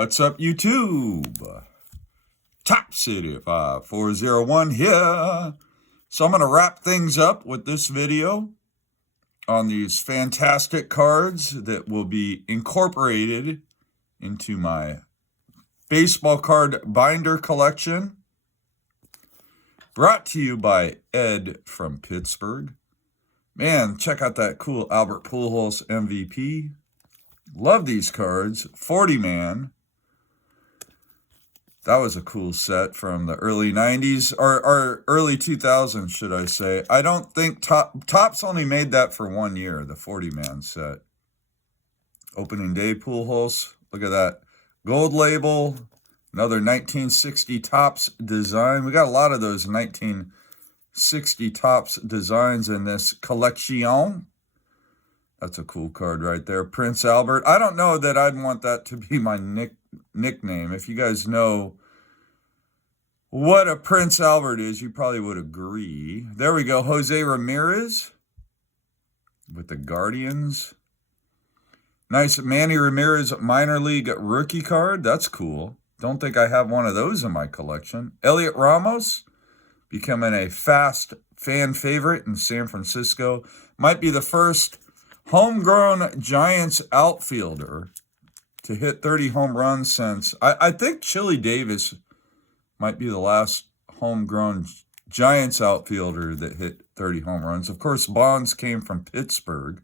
What's up, YouTube? Top City 5401 here. So I'm going to wrap things up with this video on these fantastic cards that will be incorporated into my baseball card binder collection. Brought to you by Ed from Pittsburgh. Man, check out that cool Albert Pujols MVP. Love these cards. 40-man. That was a cool set from the early 90s, or early 2000s, should I say. I don't think Topps only made that for 1 year, the 40-man set. Opening day Pujols. Look at that. Gold label. Another 1960 Topps design. We got a lot of those 1960 Topps designs in this collection. That's a cool card right there. Prince Albert. I don't know that I'd want that to be my nickname. If you guys know what a Prince Albert is, you probably would agree. There we go. Jose Ramirez with the Guardians. Nice Manny Ramirez minor league rookie card. That's cool. Don't think I have one of those in my collection. Elliot Ramos becoming a fast fan favorite in San Francisco. Might be the first homegrown Giants outfielder to hit 30 home runs since, I think Chili Davis might be the last homegrown Giants outfielder that hit 30 home runs. Of course, Bonds came from Pittsburgh.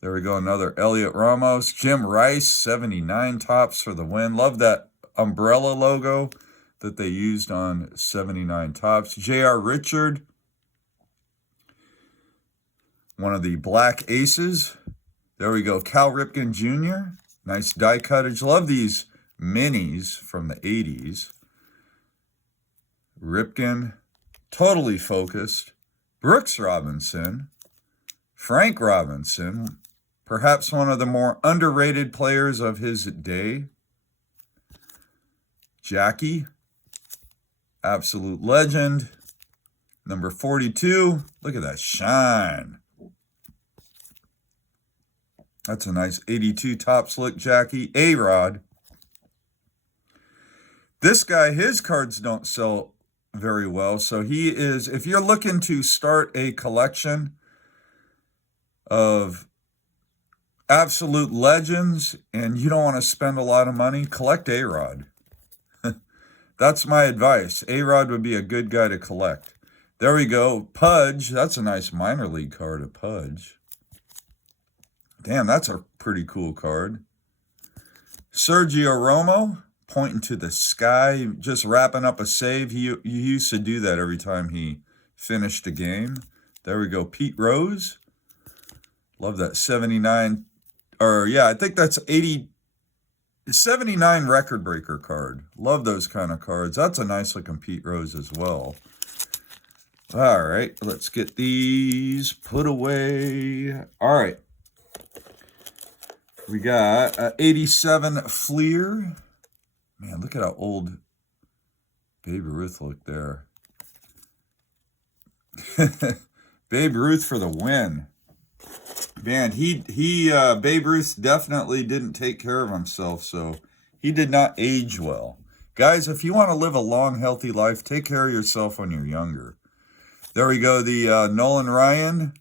There we go, another Elliot Ramos. Jim Rice, 79 Topps for the win. Love that umbrella logo that they used on 79 Topps. J.R. Richard, one of the Black Aces. There we go. Cal Ripken Jr. Nice die cuttage. Love these minis from the 80s. Ripken, totally focused. Brooks Robinson. Frank Robinson, perhaps one of the more underrated players of his day. Jackie, absolute legend. Number 42. Look at that shine. That's a nice 82 Top Slick Jackie. A-Rod. This guy, his cards don't sell very well. So he is, if you're looking to start a collection of absolute legends and you don't want to spend a lot of money, collect A-Rod. That's my advice. A-Rod would be a good guy to collect. There we go. Pudge. That's a nice minor league card of Pudge. Damn, that's a pretty cool card. Sergio Romo, pointing to the sky, just wrapping up a save. He used to do that every time he finished a game. There we go. Pete Rose. Love that 79, or yeah, I think that's 79 record breaker card. Love those kind of cards. That's a nice looking Pete Rose as well. All right, let's get these put away. All right. We got 87 Fleer. Man, look at how old Babe Ruth looked there. Babe Ruth for the win. Man, Babe Ruth definitely didn't take care of himself, so he did not age well. Guys, if you want to live a long, healthy life, take care of yourself when you're younger. There we go, the Nolan Ryan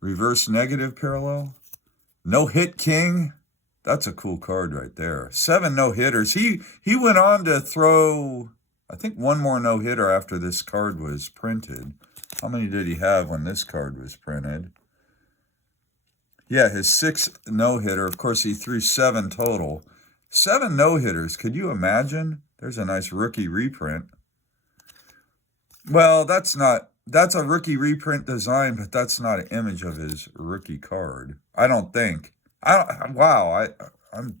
reverse negative parallel. No-Hit King. That's a cool card right there. 7 no-hitters. He went on to throw, I think, one more no-hitter after this card was printed. How many did he have when this card was printed? Yeah, his 6th no-hitter. Of course, he threw 7 total. 7 no-hitters. Could you imagine? There's a nice rookie reprint. Well, that's a rookie reprint design, but that's not an image of his rookie card. I don't think. I'm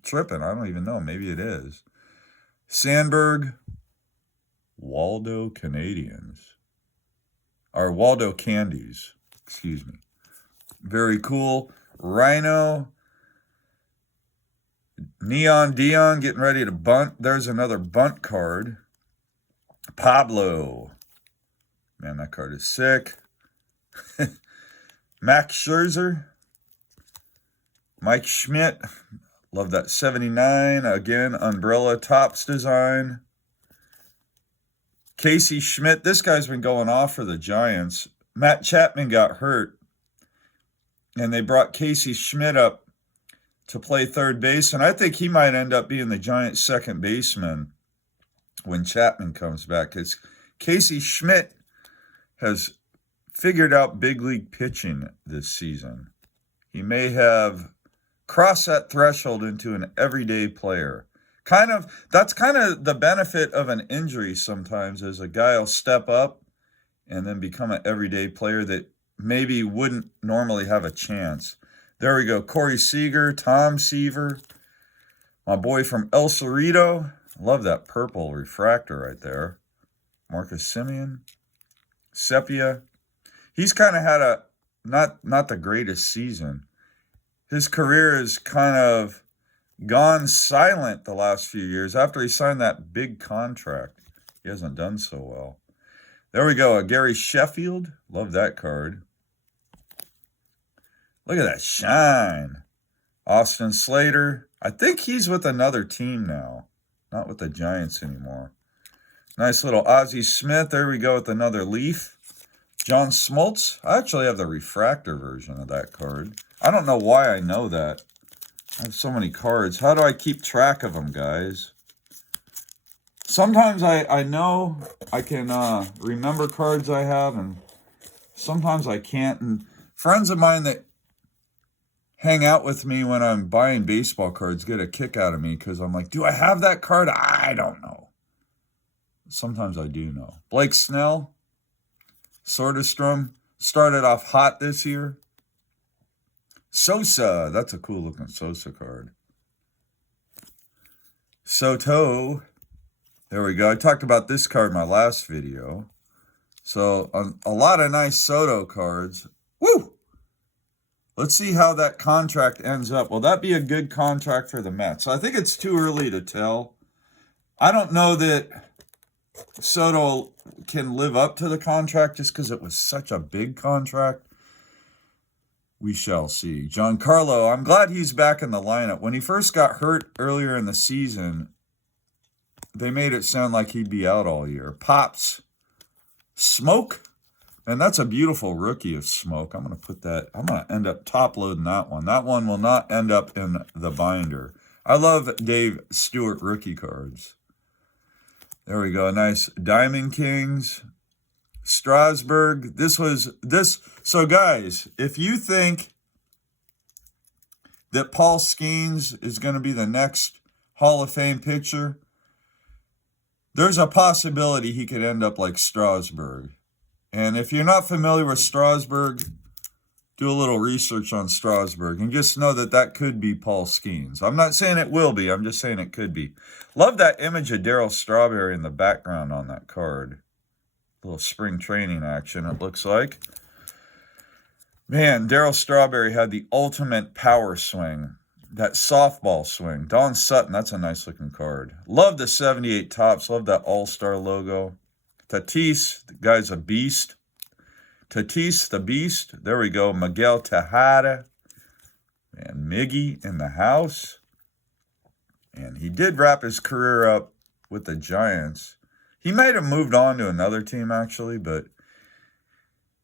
tripping. I don't even know. Maybe it is. Sandberg, Waldo Canadians. Or Waldo Candies. Excuse me. Very cool. Rhino. Neon Dion getting ready to bunt. There's another bunt card. Pablo. Man, that card is sick. Max Scherzer. Mike Schmidt. Love that 79. Again, umbrella Topps design. Casey Schmidt. This guy's been going off for the Giants. Matt Chapman got hurt, and they brought Casey Schmidt up to play third base, and I think he might end up being the Giants' second baseman when Chapman comes back, because Casey Schmidt has figured out big league pitching this season. He may have crossed that threshold into an everyday player. That's kind of the benefit of an injury sometimes, is a guy will step up and then become an everyday player that maybe wouldn't normally have a chance. There we go. Corey Seager, Tom Seaver, my boy from El Cerrito. Love that purple refractor right there. Marcus Semien, Sepia. He's kind of had a not the greatest season. His career has kind of gone silent the last few years. After he signed that big contract, he hasn't done so well. There we go. Gary Sheffield. Love that card. Look at that shine. Austin Slater. I think he's with another team now. Not with the Giants anymore. Nice little Ozzie Smith. There we go with another leaf. John Smoltz. I actually have the refractor version of that card. I don't know why I know that. I have so many cards. How do I keep track of them, guys? Sometimes I know I can remember cards I have, and sometimes I can't. And friends of mine that hang out with me when I'm buying baseball cards get a kick out of me, because I'm like, do I have that card? I don't know. Sometimes I do know. Blake Snell, Soderstrom, started off hot this year. Sosa, that's a cool looking Sosa card. Soto, there we go. I talked about this card in my last video. So a lot of nice Soto cards. Woo! Let's see how that contract ends up. Will that be a good contract for the Mets? I think it's too early to tell. I don't know that Soto can live up to the contract just because it was such a big contract. We shall see. Giancarlo, I'm glad he's back in the lineup. When he first got hurt earlier in the season, they made it sound like he'd be out all year. Pops, Smoke. And that's a beautiful rookie of Smoke. I'm going to end up top loading that one. That one will not end up in the binder. I love Dave Stewart rookie cards. There we go. Nice Diamond Kings. Strasburg. So guys, if you think that Paul Skeens is going to be the next Hall of Fame pitcher, there's a possibility he could end up like Strasburg. And if you're not familiar with Strasburg, do a little research on Strasburg and just know that that could be Paul Skeens. I'm not saying it will be. I'm just saying it could be. Love that image of Darryl Strawberry in the background on that card. A little spring training action, it looks like. Man, Darryl Strawberry had the ultimate power swing. That softball swing. Don Sutton, that's a nice looking card. Love the 78 Topps. Love that All-Star logo. Tatis, the guy's a beast. Tatis, the beast. There we go. Miguel Tejada. And Miggy in the house. And he did wrap his career up with the Giants. He might have moved on to another team, actually, but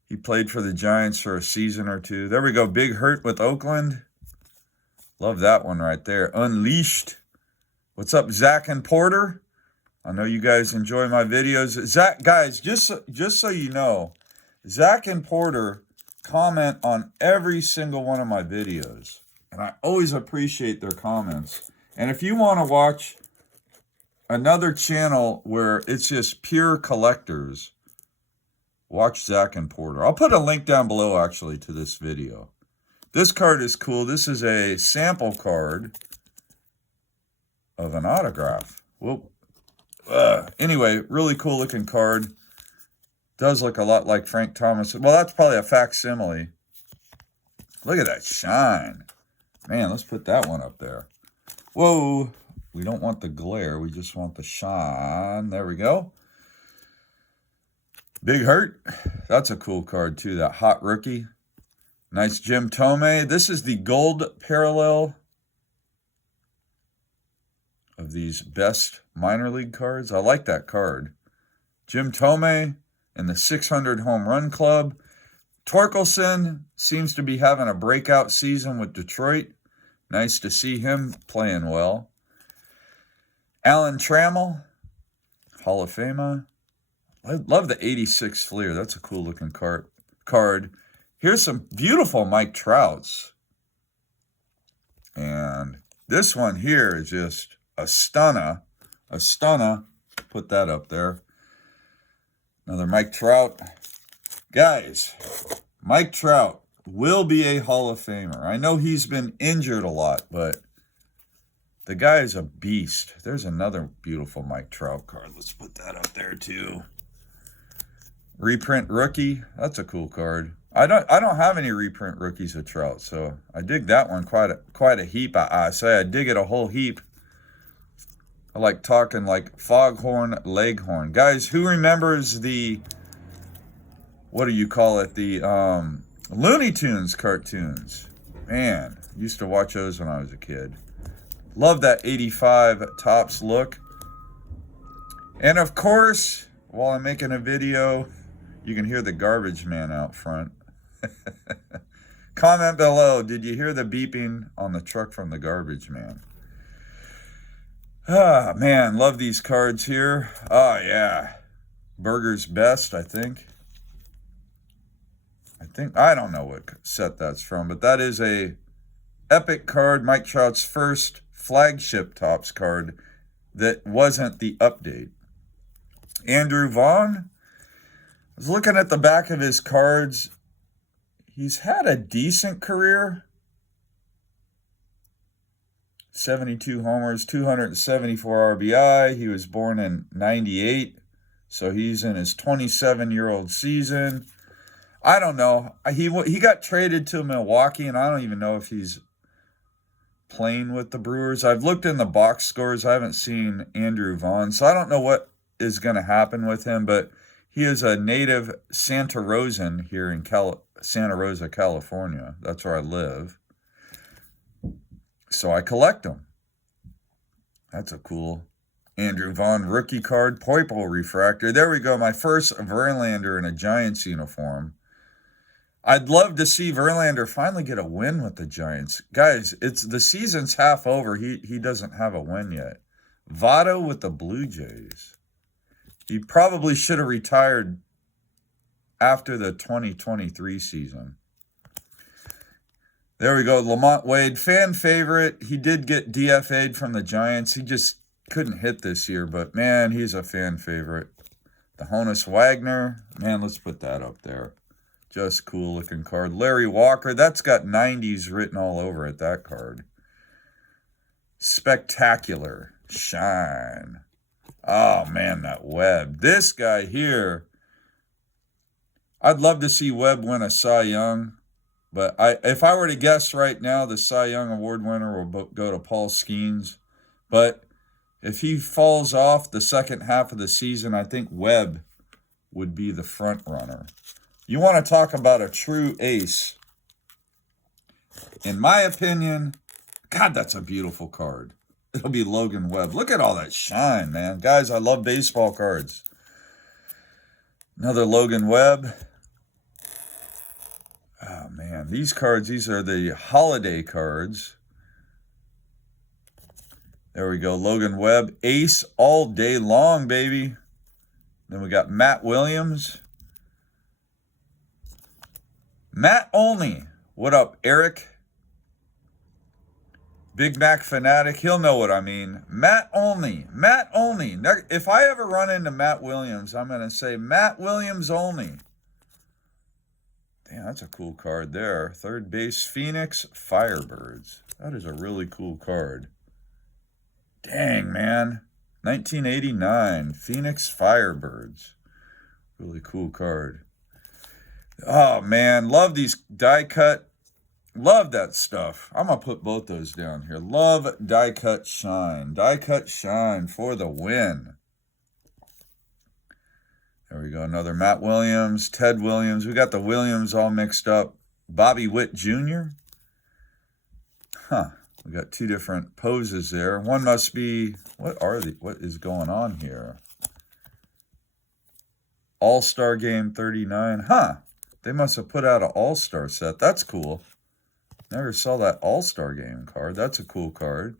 he played for the Giants for a season or two. There we go. Big Hurt with Oakland. Love that one right there. Unleashed. What's up, Zach and Porter? I know you guys enjoy my videos. Zach, guys, just so you know, Zach and Porter comment on every single one of my videos. And I always appreciate their comments. And if you want to watch another channel where it's just pure collectors, watch Zach and Porter. I'll put a link down below, actually, to this video. This card is cool. This is a sample card of an autograph. Whoop. Anyway, really cool looking card. Does look a lot like Frank Thomas. Well, that's probably a facsimile. Look at that shine. Man, let's put that one up there. Whoa. We don't want the glare. We just want the shine. There we go. Big Hurt. That's a cool card, too. That hot rookie. Nice Jim Tomei. This is the gold parallel of these best minor league cards. I like that card. Jim Thome in the 600 home run club. Torkelson seems to be having a breakout season with Detroit. Nice to see him playing well. Alan Trammell, Hall of Famer. I love the 86 Fleer. That's a cool looking card. Here's some beautiful Mike Trouts. And this one here is just a stunner. A stunner. Put that up there. Another Mike Trout. Guys, Mike Trout will be a Hall of Famer. I know he's been injured a lot, but the guy is a beast. There's another beautiful Mike Trout card. Let's put that up there too. Reprint rookie. That's a cool card. I don't have any reprint rookies of Trout, so I dig that one quite a heap. I say I dig it a whole heap. I like talking like Foghorn Leghorn. Guys, who remembers the, what do you call it? The Looney Tunes cartoons. Man, used to watch those when I was a kid. Love that 85 Topps look. And of course, while I'm making a video, you can hear the garbage man out front. Comment below, did you hear the beeping on the truck from the garbage man? Ah, man, love these cards here. Oh, yeah. Burger's Best, I think. I don't know what set that's from, but that is a epic card. Mike Trout's first flagship Topps card that wasn't the update. Andrew Vaughn. I was looking at the back of his cards. He's had a decent career. 72 homers, 274 RBI. He was born in 98, so he's in his 27-year-old season. I don't know. He got traded to Milwaukee, and I don't even know if he's playing with the Brewers. I've looked in the box scores. I haven't seen Andrew Vaughn, so I don't know what is going to happen with him, but he is a native Santa Rosan here in Santa Rosa, California. That's where I live. So I collect them. That's a cool Andrew Vaughn rookie card. Purple refractor. There we go. My first Verlander in a Giants uniform. I'd love to see Verlander finally get a win with the Giants. Guys, the season's half over. He doesn't have a win yet. Votto with the Blue Jays. He probably should have retired after the 2023 season. There we go. Lamont Wade, fan favorite. He did get DFA'd from the Giants. He just couldn't hit this year, but man, he's a fan favorite. The Honus Wagner. Man, let's put that up there. Just cool looking card. Larry Walker. That's got 90s written all over it, that card. Spectacular. Shine. Oh, man, that Webb. This guy here, I'd love to see Webb win a Cy Young. But if I were to guess right now, the Cy Young Award winner will go to Paul Skeens. But if he falls off the second half of the season, I think Webb would be the front runner. You want to talk about a true ace. In my opinion, God, that's a beautiful card. It'll be Logan Webb. Look at all that shine, man. Guys, I love baseball cards. Another Logan Webb. Oh, man. These cards, these are the holiday cards. There we go. Logan Webb. Ace all day long, baby. Then we got Matt Williams. Matt Olney. What up, Eric? Big Mac fanatic. He'll know what I mean. Matt Olney. Matt Olney. If I ever run into Matt Williams, I'm going to say Matt Williams only. Damn, that's a cool card there. Third base, Phoenix Firebirds. That is a really cool card. Dang, man. 1989, Phoenix Firebirds. Really cool card. Oh, man. Love these die cut. Love that stuff. I'm going to put both those down here. Love die cut shine. Die cut shine for the win. There we go. Another Matt Williams, Ted Williams. We got the Williams all mixed up. Bobby Witt Jr. Huh. We got two different poses there. One must be, what is going on here? All-Star Game 39. Huh. They must have put out an All-Star set. That's cool. Never saw that All-Star Game card. That's a cool card.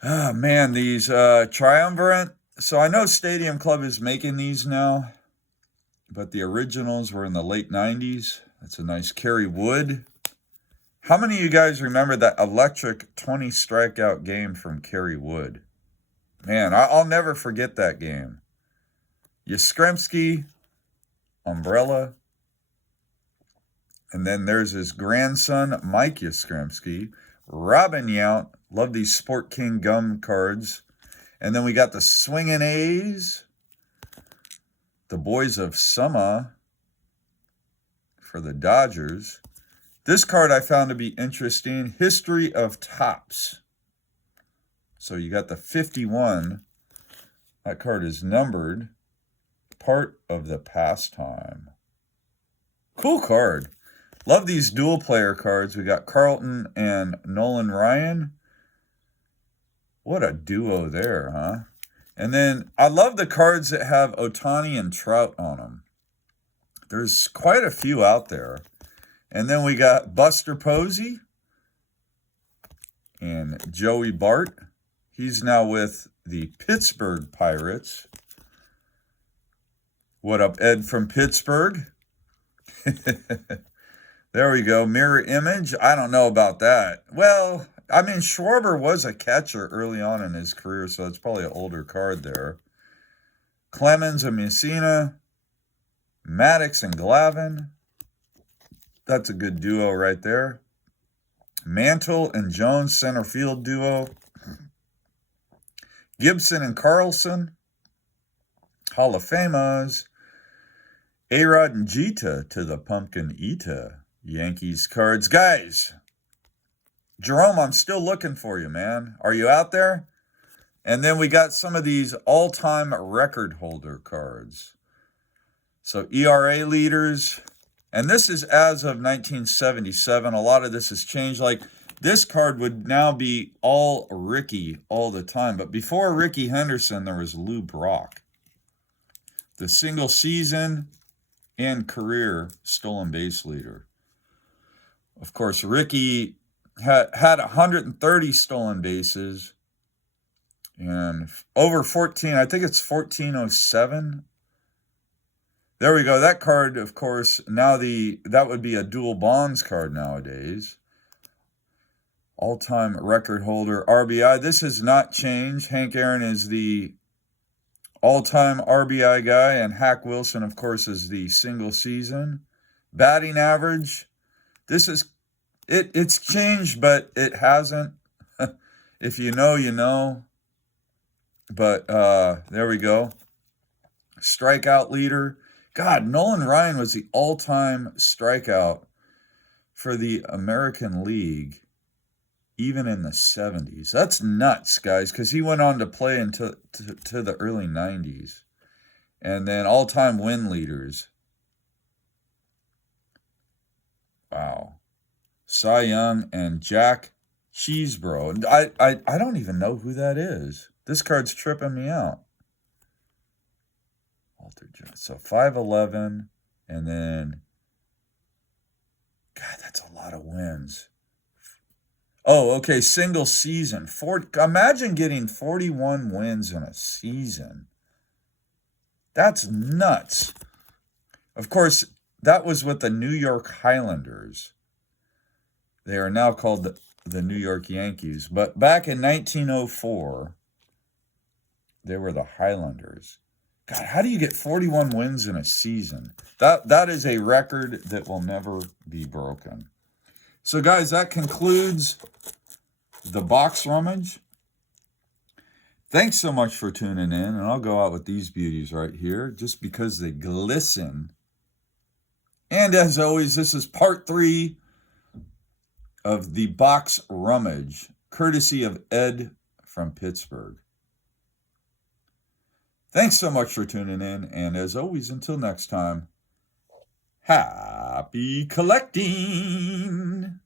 Ah, man, these Triumvirate. So I know Stadium Club is making these now, but the originals were in the late 90s. That's a nice Kerry Wood. How many of you guys remember that electric 20 strikeout game from Kerry Wood? Man, I'll never forget that game. Yastrzemski, Umbrella, and then there's his grandson, Mike Yastrzemski, Robin Yount. Love these Sport King gum cards. And then we got the Swingin' A's, the Boys of Summer for the Dodgers. This card I found to be interesting, History of Topps. So you got the 51. That card is numbered. Part of the pastime. Cool card. Love these dual player cards. We got Carlton and Nolan Ryan. What a duo there, huh? And then I love the cards that have Ohtani and Trout on them. There's quite a few out there. And then we got Buster Posey and Joey Bart. He's now with the Pittsburgh Pirates. What up, Ed from Pittsburgh? There we go. Mirror image. I don't know about that. Well, I mean, Schwarber was a catcher early on in his career, so it's probably an older card there. Clemens and Messina. Maddox and Glavine. That's a good duo right there. Mantle and Jones, center field duo. Gibson and Carlson. Hall of Famers. A-Rod and Jeter to the Pumpkin Eater. Yankees cards. Guys, Jerome, I'm still looking for you, man. Are you out there? And then we got some of these all-time record holder cards. So ERA leaders. And this is as of 1977. A lot of this has changed. Like, this card would now be all Ricky all the time. But before Ricky Henderson, there was Lou Brock. The single season and career stolen base leader. Of course, Ricky had 130 stolen bases and over 14. I think it's 1407. There we go. That card, of course, now that would be a dual bonds card nowadays. All-time record holder, RBI. This has not changed. Hank Aaron is the all-time RBI guy, and Hack Wilson, of course, is the single season. Batting average. This is, it's changed, but it hasn't. If you know, you know. But there we go. Strikeout leader. God, Nolan Ryan was the all-time strikeout for the American League, even in the 70s. That's nuts, guys, because he went on to play into to the early 90s. And then all-time win leaders. Wow. Cy Young and Jack Cheesebro. And I don't even know who that is. This card's tripping me out. Walter Jones. So 511. And then, God, that's a lot of wins. Oh, okay, single season. Imagine getting 41 wins in a season. That's nuts. Of course, that was with the New York Highlanders. They are now called the New York Yankees. But back in 1904, they were the Highlanders. God, how do you get 41 wins in a season? That is a record that will never be broken. So, guys, that concludes the box rummage. Thanks so much for tuning in, and I'll go out with these beauties right here just because they glisten. And as always, this is part 3 of the box rummage, courtesy of Ed from Pittsburgh. Thanks so much for tuning in, and as always, until next time, happy collecting!